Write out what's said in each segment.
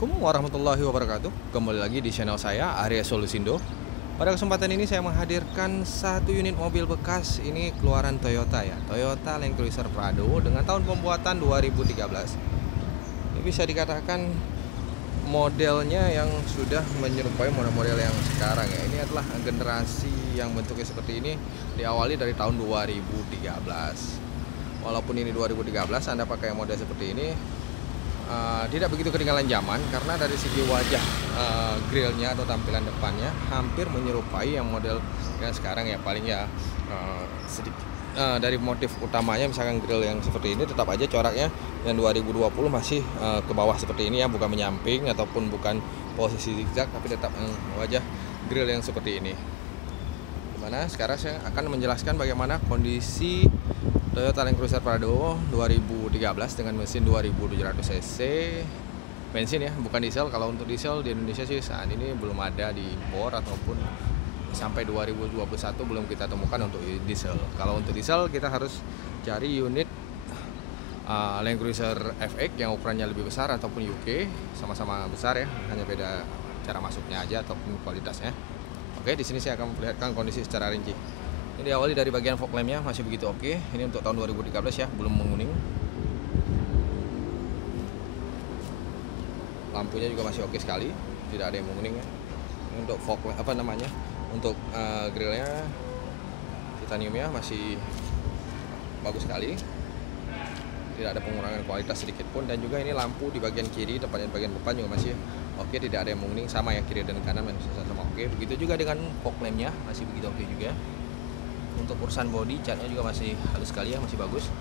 Assalamualaikum warahmatullahi wabarakatuh. Kembali lagi di channel saya, Arya Solusindo. Pada kesempatan ini saya menghadirkan satu unit mobil bekas. Ini keluaran Toyota ya, Toyota Land Cruiser Prado dengan tahun pembuatan 2013. Ini bisa dikatakan modelnya yang sudah menyerupai model-model yang sekarang ya. Ini adalah generasi yang bentuknya seperti ini, diawali dari tahun 2013. Walaupun ini 2013, Anda pakai model seperti ini tidak begitu ketinggalan zaman, karena dari segi wajah grillnya atau tampilan depannya hampir menyerupai yang model yang sekarang ya. Paling ya sedikit dari motif utamanya, misalkan grill yang seperti ini tetap aja coraknya yang 2020 masih ke bawah seperti ini ya, bukan menyamping ataupun bukan posisi zigzag, tapi tetap wajah grill yang seperti ini. Dimana sekarang saya akan menjelaskan bagaimana kondisi Toyota Land Cruiser Prado 2013 dengan mesin 2700 cc bensin ya, bukan diesel. Kalau untuk diesel di Indonesia sih saat ini belum ada di impor, ataupun sampai 2021 belum kita temukan untuk diesel. Kalau untuk diesel kita harus cari unit Land Cruiser FX yang ukurannya lebih besar, ataupun UK, sama-sama besar ya, hanya beda cara masuknya aja ataupun kualitasnya. Oke, di sini saya akan memperlihatkan kondisi secara rinci. Ini diawali dari bagian fog lampnya masih begitu oke. Ini untuk tahun 2013 ya, belum menguning. Lampunya juga masih oke sekali, tidak ada yang menguning ya. Ini untuk fog untuk grillnya, titaniumnya masih bagus sekali, tidak ada pengurangan kualitas sedikit pun. Dan juga ini lampu di bagian kiri, tepatnya bagian depan juga masih oke, tidak ada yang menguning, sama ya, kiri dan kanan masih sama oke. Begitu juga dengan fog lampnya masih begitu oke juga. Untuk urusan bodi, catnya juga masih halus sekali ya, masih bagus.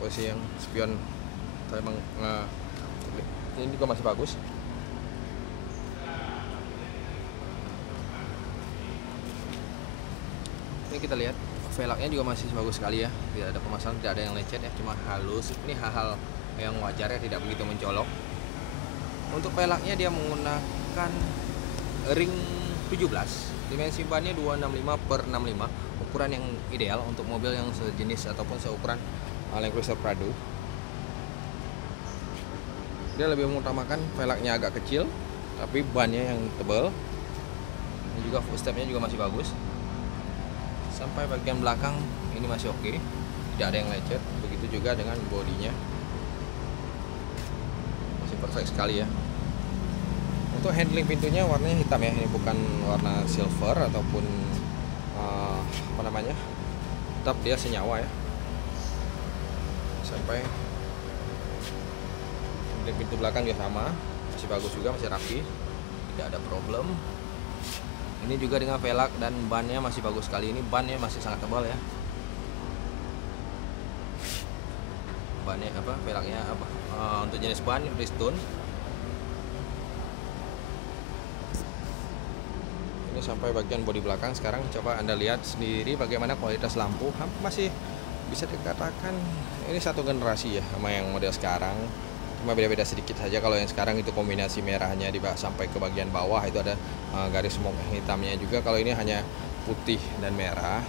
Posisi yang spion memang ini juga masih bagus. Ini kita lihat velgnya juga masih bagus sekali ya, tidak ada permasalahan, tidak ada yang lecet ya, cuma halus. Ini hal-hal yang wajar ya, tidak begitu mencolok. Untuk velgnya dia menggunakan ring 17, dimensi bannya 265/65, ukuran yang ideal untuk mobil yang sejenis ataupun seukuran Land Cruiser Prado. Dia lebih mengutamakan velgnya agak kecil tapi bannya yang tebal. Ini juga footstepnya juga masih bagus. Sampai bagian belakang ini masih oke, tidak ada yang lecet. Begitu juga dengan bodinya, masih perfect sekali ya. Untuk handling pintunya warnanya hitam ya, ini bukan warna silver ataupun tetap dia senyawa ya. Sampai handling pintu belakang juga sama, masih bagus juga, masih rapi, tidak ada problem. Ini juga dengan velg dan bannya masih bagus sekali. Ini bannya masih sangat tebal ya. Bannya velgnya untuk jenis ban Bridgestone. Ini sampai bagian bodi belakang. Sekarang coba Anda lihat sendiri bagaimana kualitas lampu. Masih bisa dikatakan ini satu generasi ya sama yang model sekarang, cuma beda-beda sedikit saja. Kalau yang sekarang itu kombinasi merahnya sampai ke bagian bawah itu ada garis smoke hitamnya juga. Kalau ini hanya putih dan merah.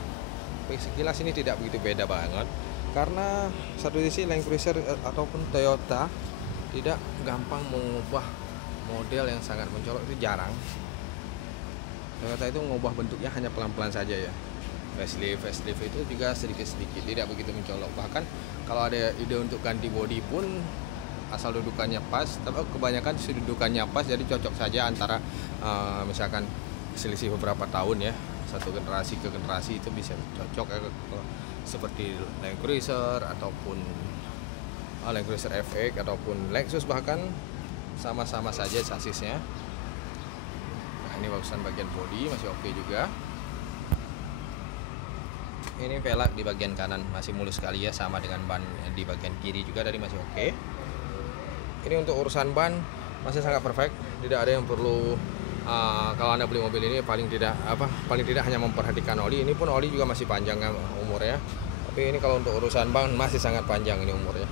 Tapi sekilas ini tidak begitu beda banget, karena satu sisi Land Cruiser ataupun Toyota tidak gampang mengubah model yang sangat mencolok, itu jarang. Toyota itu mengubah bentuknya hanya pelan-pelan saja ya. Facelift itu juga sedikit-sedikit, tidak begitu mencolok. Bahkan kalau ada ide untuk ganti bodi pun asal dudukannya pas, tapi kebanyakan dudukannya pas, jadi cocok saja antara misalkan selisih beberapa tahun ya, satu generasi ke generasi itu bisa cocok ya, seperti Land Cruiser ataupun Land Cruiser FX ataupun Lexus, bahkan sama-sama saja sasisnya. Ini bagusan bagian bodi masih oke juga. Ini velg di bagian kanan masih mulus sekali ya, sama dengan ban di bagian kiri juga tadi masih oke. Ini untuk urusan ban masih sangat perfect, tidak ada yang perlu kalau Anda beli mobil ini paling tidak hanya memperhatikan oli. Ini pun oli juga masih panjang umurnya, tapi ini kalau untuk urusan ban masih sangat panjang ini umurnya.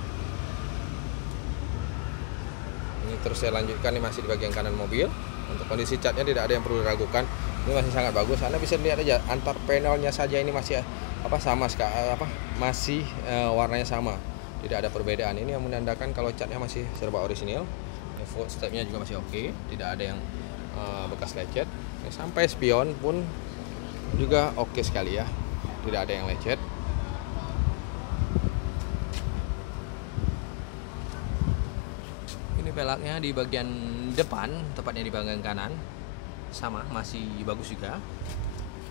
Ini terus saya lanjutkan, ini masih di bagian kanan mobil. Untuk kondisi catnya tidak ada yang perlu diragukan, ini masih sangat bagus. Anda bisa lihat aja antar panelnya saja ini masih masih warnanya sama. Tidak ada perbedaan. Ini yang menandakan kalau catnya masih serba orisinil. Footstepnya juga masih oke, tidak ada yang bekas lecet. Sampai spion pun juga oke sekali ya, tidak ada yang lecet. Ini pelaknya di bagian depan, tepatnya di bagian kanan, sama masih bagus juga.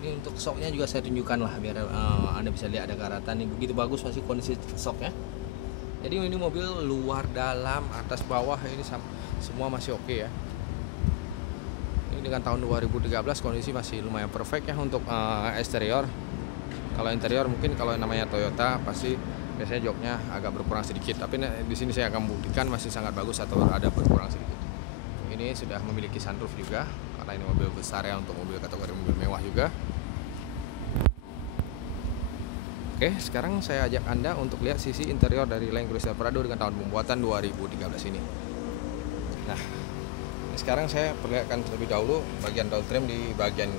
Ini untuk shocknya juga saya tunjukkan lah, biar Anda bisa lihat ada karatan. Ini begitu bagus masih kondisi shocknya. Jadi ini mobil luar, dalam, atas, bawah ini semua masih oke ya. Ini dengan tahun 2013 kondisi masih lumayan perfect ya untuk eksterior. Kalau interior mungkin kalau namanya Toyota pasti biasanya joknya agak berkurang sedikit, tapi di sini saya akan buktikan masih sangat bagus atau ada berkurang sedikit. Ini sudah memiliki sunroof juga karena ini mobil besar ya, untuk mobil kategori mobil mewah juga. Oke, sekarang saya ajak Anda untuk lihat sisi interior dari Land Cruiser Prado dengan tahun pembuatan 2013 ini. Nah, sekarang saya perlihatkan terlebih dahulu bagian door trim di bagian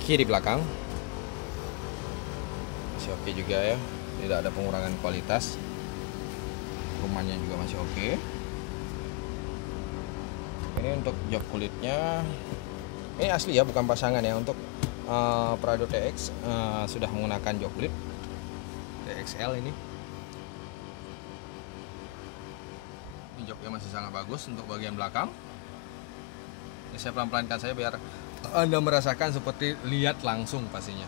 kiri belakang. Masih oke juga ya, tidak ada pengurangan kualitas. Rumahnya juga masih oke. Ini untuk jok kulitnya, ini asli ya, bukan pasangan ya. Untuk Prado TX sudah menggunakan jok kulit TXL ini. Ini joknya masih sangat bagus untuk bagian belakang. Ini saya pelan-pelankan saja biar Anda merasakan seperti lihat langsung pastinya.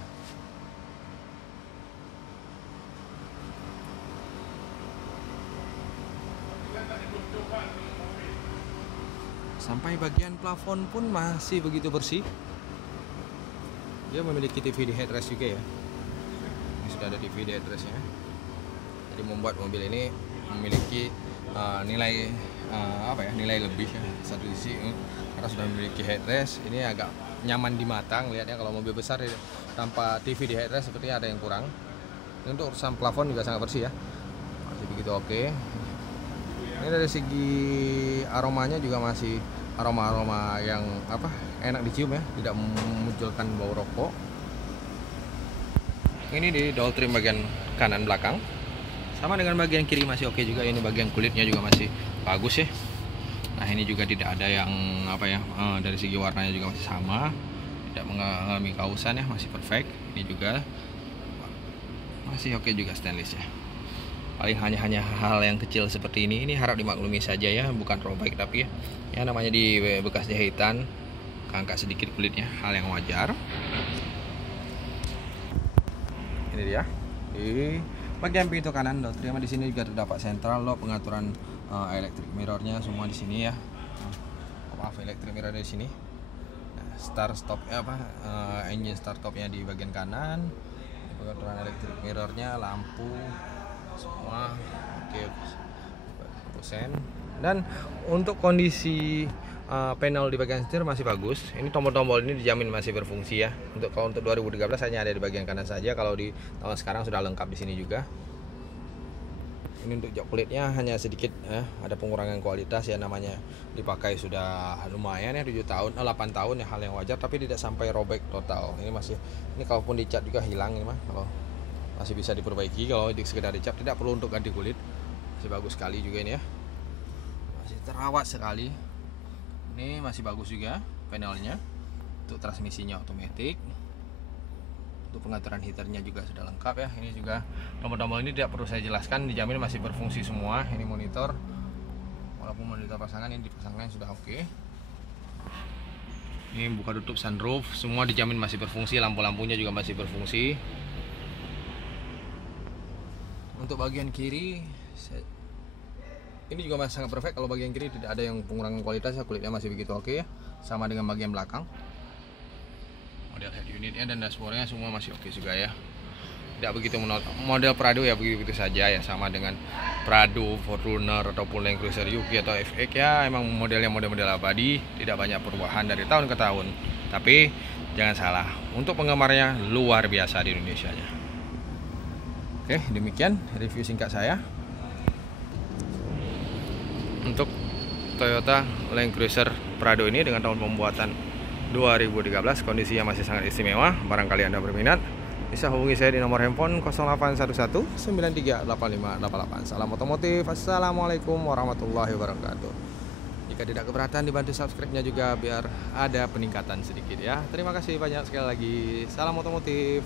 Sampai bagian plafon pun masih begitu bersih. Dia memiliki TV di headrest juga ya. Ini sudah ada TV di headrestnya. Jadi membuat mobil ini memiliki nilai nilai lebih ya. Satu sisi karena sudah memiliki headrest, ini agak nyaman di mata lihatnya. Kalau mobil besar tanpa TV di headrest sepertinya ada yang kurang. Ini untuk urusan plafon juga sangat bersih ya, masih begitu oke. Ini dari segi aromanya juga masih aroma-aroma yang enak dicium ya, tidak memunculkan bau rokok. Ini di door trim bagian kanan belakang, sama dengan bagian kiri masih oke juga. Ini bagian kulitnya juga masih bagus ya. Nah ini juga tidak ada yang dari segi warnanya juga masih sama, tidak mengalami kausan ya, masih perfect. Ini juga masih oke juga stainless ya. Paling hanya hal yang kecil seperti ini harap dimaklumi saja ya, bukan robek tapi ya namanya di bekas jahitan, keangkat sedikit kulitnya, hal yang wajar. Ini dia di bagian pintu kanan door trim. Di sini juga terdapat central lock, pengaturan electric mirrornya semua di sini ya. Electric mirror di sini. Nah, start stopnya engine start stopnya di bagian kanan. Pengaturan electric mirrornya, lampu semua oke 100%. Dan untuk kondisi panel di bagian setir masih bagus. Ini tombol-tombol ini dijamin masih berfungsi ya. Kalau untuk 2013 hanya ada di bagian kanan saja. Kalau di tahun sekarang sudah lengkap di sini juga. Ini untuk jok kulitnya hanya sedikit ada pengurangan kualitas ya, namanya dipakai sudah lumayan ya, 8 tahun ya, hal yang wajar, tapi tidak sampai robek total. Ini kalaupun dicat juga hilang ini mah, kalau masih bisa diperbaiki. Kalau sekedar dicat tidak perlu untuk ganti kulit, masih bagus sekali juga ini ya, masih terawat sekali. Ini masih bagus juga panelnya. Untuk transmisinya otomatis, untuk pengaturan heaternya juga sudah lengkap ya. Ini juga tombol-tombol ini tidak perlu saya jelaskan, dijamin masih berfungsi semua. Ini monitor, walaupun monitor pasangan, ini dipasangkan sudah oke. Ini buka tutup sunroof semua dijamin masih berfungsi, lampu-lampunya juga masih berfungsi. Untuk bagian kiri ini juga masih sangat perfect. Kalau bagian kiri tidak ada yang pengurangan kualitas ya, kulitnya masih begitu oke ya, sama dengan bagian belakang. Model head unitnya dan dashboardnya semua masih oke juga ya, tidak begitu model Prado ya, begitu saja ya, sama dengan Prado, Fortuner ataupun Land Cruiser UK atau FX ya. Emang modelnya model abadi, tidak banyak perubahan dari tahun ke tahun, tapi jangan salah, untuk penggemarnya luar biasa di Indonesia nya. Oke, demikian review singkat saya untuk Toyota Land Cruiser Prado ini dengan tahun pembuatan 2013. Kondisinya masih sangat istimewa. Barangkali Anda berminat, bisa hubungi saya di nomor handphone 0811 938588. Salam otomotif. Assalamualaikum warahmatullahi wabarakatuh. Jika tidak keberatan dibantu subscribe-nya juga biar ada peningkatan sedikit ya. Terima kasih banyak sekali lagi. Salam otomotif.